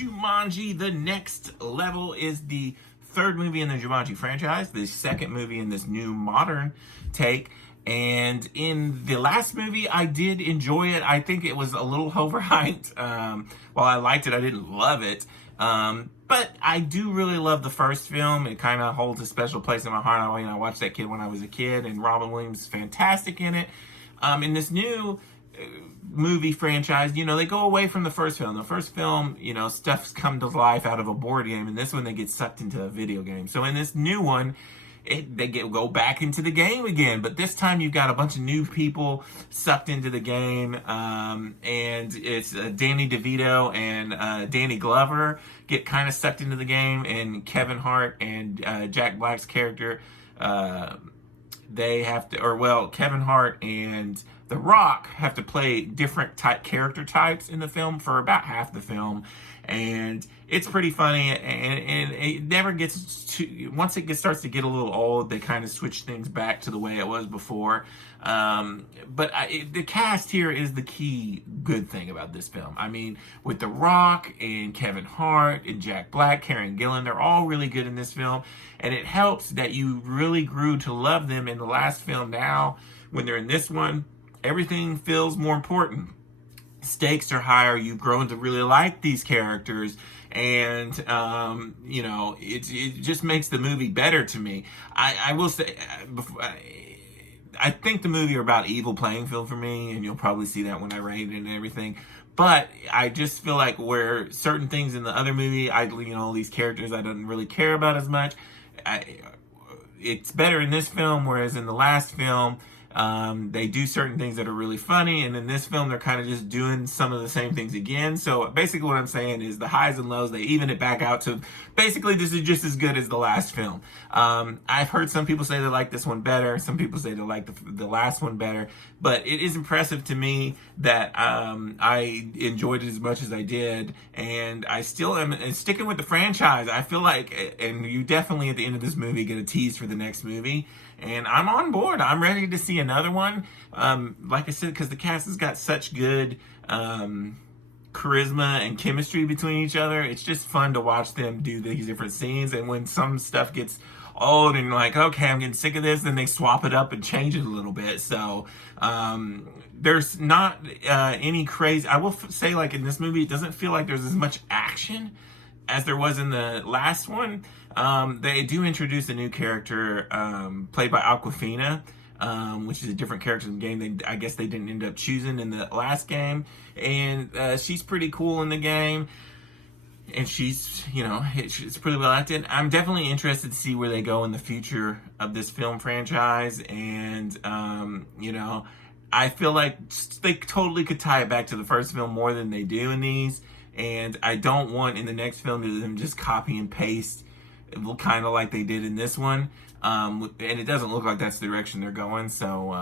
Jumanji, The Next Level is the third movie in the Jumanji franchise, the second movie in this new modern take. And in the last movie, I did enjoy it. I think it was a little overhyped. While I liked it, I didn't love it. But I do really love the first film. It kind of holds a special place in my heart. I watched that kid when I was a kid, and Robin Williams is fantastic in it. In this new movie franchise, they go away from the first film. The first film, stuff's come to life out of a board game, and this one they get sucked into a video game. So in this new one, they go back into the game again, but this time you've got a bunch of new people sucked into the game, and it's Danny Devito and Danny Glover get kind of sucked into the game, and Kevin Hart and Jack Black's character, they have to, Kevin Hart and The Rock have to play different character types in the film for about half the film. And it's pretty funny, and it never gets to, once it starts to get a little old, they kind of switch things back to the way it was before. But the cast here is the key good thing about this film. I mean, with The Rock and Kevin Hart and Jack Black, Karen Gillan, they're all really good in this film. And it helps that you really grew to love them in the last film. Now, when they're in this one, everything feels more important. Stakes are higher. You've grown to really like these characters, and it just makes the movie better to me. I will say, I think the movie are about evil playing field for me, and you'll probably see that when I rate it and everything. But I just feel like where certain things in the other movie, these characters I don't really care about as much. It's better in this film, whereas in the last film, they do certain things that are really funny, and in this film they're kind of just doing some of the same things again. So basically what I'm saying is the highs and lows, they even it back out to basically this is just as good as the last film. I've heard some people say they like this one better, some people say they like the last one better, but it is impressive to me that I enjoyed it as much as I did, and I still am sticking with the franchise. I feel like, and you definitely at the end of this movie get a tease for the next movie, and I'm on board. I'm ready to see another one. Like I said, because the cast has got such good charisma and chemistry between each other. It's just fun to watch them do these different scenes. And when some stuff gets old and like, okay, I'm getting sick of this, then they swap it up and change it a little bit. So there's not any crazy. I will say, like in this movie, it doesn't feel like there's as much action as there was in the last one. They do introduce a new character played by Awkwafina, which is a different character in the game. I guess they didn't end up choosing in the last game, and she's pretty cool in the game, and she's it's pretty well acted. I'm definitely interested to see where they go in the future of this film franchise, and I feel like they totally could tie it back to the first film more than they do in these. And I don't want in the next film to them just copy and paste, kind of like they did in this one. And it doesn't look like that's the direction they're going. So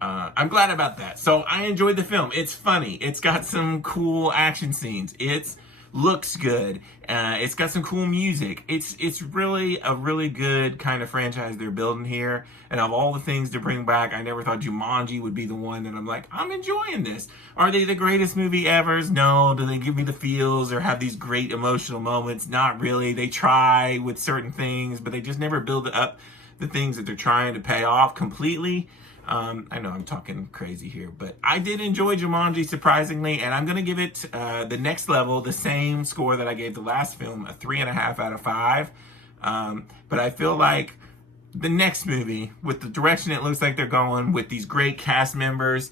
I'm glad about that. So I enjoyed the film. It's funny. It's got some cool action scenes. It looks good. It's got some cool music. It's really a really good kind of franchise they're building here. And of all the things to bring back, I never thought Jumanji would be the one that I'm like, I'm enjoying this. Are they the greatest movie ever? No. Do they give me the feels or have these great emotional moments? Not really. They try with certain things, but they just never build up the things that they're trying to pay off completely. I know I'm talking crazy here, but I did enjoy Jumanji surprisingly, and I'm going to give it The Next Level, the same score that I gave the last film, a 3.5 out of 5. But I feel like the next movie, with the direction it looks like they're going, with these great cast members,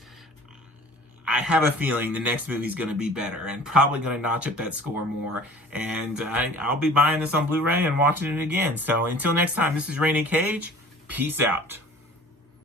I have a feeling the next movie is going to be better and probably going to notch up that score more. And I'll be buying this on Blu-ray and watching it again. So until next time, this is Rainy Cage. Peace out.